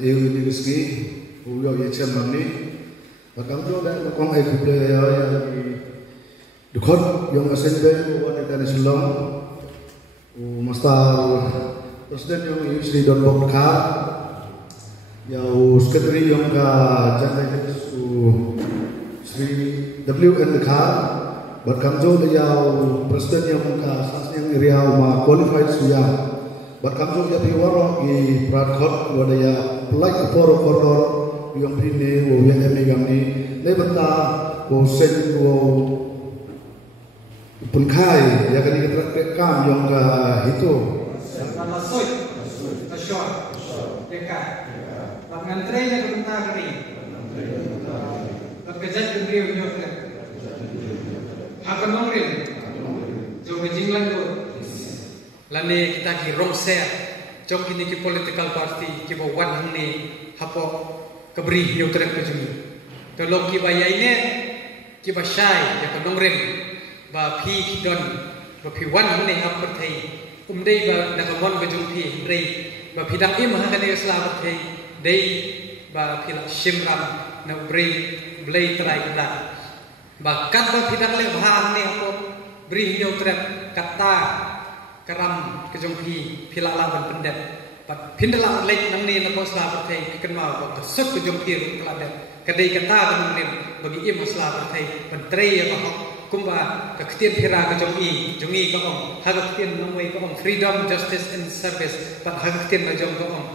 Ini rezeki, uyo ye chairman ni, bakal tu dan kong ai kuble ya dukot yang asenbe buat kita nasional, master presiden yang Sri Don Bokka, ya sekretari yang ka jantai Sri WN Kha, bakal tu ya presiden yang ka yang area ma qualified suya. Berkamjung ya piwaro di pradkhot wadaya pelai koro yang bini wo yang emigam ni ne benda wo sen wo punkai ya kan kita kam yang ka itu masuk tasor dekat pengantrenya benda kari kerja kendri nyok akan nongrin jo jinglan ko lani kita ki romser jok kini ki political party ki bo wan hangni hapo kabri yo trek ke jumi to lok ki bayai ne ki ba shai ya ko nongren ba phi ki don ba phi wan hangni hap per thai dei ba na ka mon be jum phi rei ba phi dak im ha ka ne islam thai dei ba phi shimram na brei blei trai ka ba kat ba phi dak le bha ne hapo bri yo trek kata karam kejongpi pilalawan pendet pat pindala lek nang ni nang sla pathai kenma ko sut kejongpi peladet kadai kata nang ni bagi im sla pathai pentrei ya ko kumba ka ktien phira kejongpi jongi ko ong ha ka ktien nang wei ko ong freedom justice and service pat ha ka ktien ma jong ko ong